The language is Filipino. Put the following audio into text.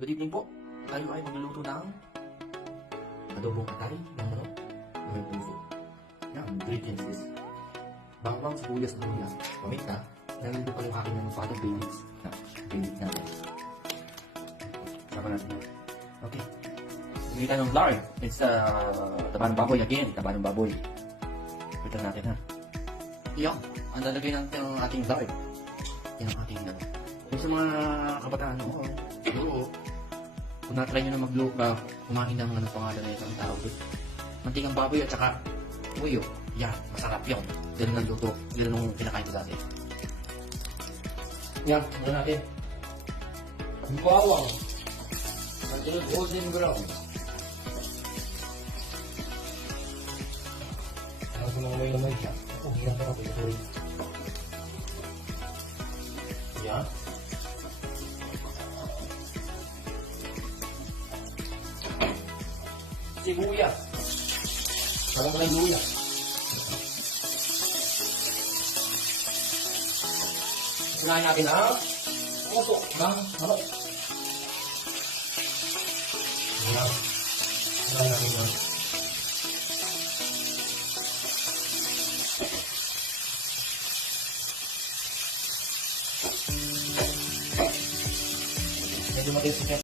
Good evening po. Tayo ay magluluto ng adobong atay ng manok na may puso. Yan, ingredients is bawang, sibuyas, luya. Wait na, nandito pa yung aking father Bailey's. Bailey's natin. Sapa natin yun. Okay. Hindi tayo ng lard. It's taba ng baboy again. Taba ng baboy. Pwede natin ha. Iyon. Ang lalagay natin ang ating lard. Yan ang ating ano. Kung sa mga kabataan, oo. Kung na-try nyo na kumain ng ano pangalan na ito ang tawag doon. Mantikang baboy at saka uyo. Yan, masarap yun. Ganun ang luto. Ganun nung kinakain ko dati. Yan, ano natin. Ang bawang. Ang sunod, golden brown. Ang sumamay naman siya. Hirap na ako. Sorry. Yan. Sibuyas. Parang walang luya. Sinahin natin ang puso ng manok. Ayan. Sinahin natin ang medyo matiis siya.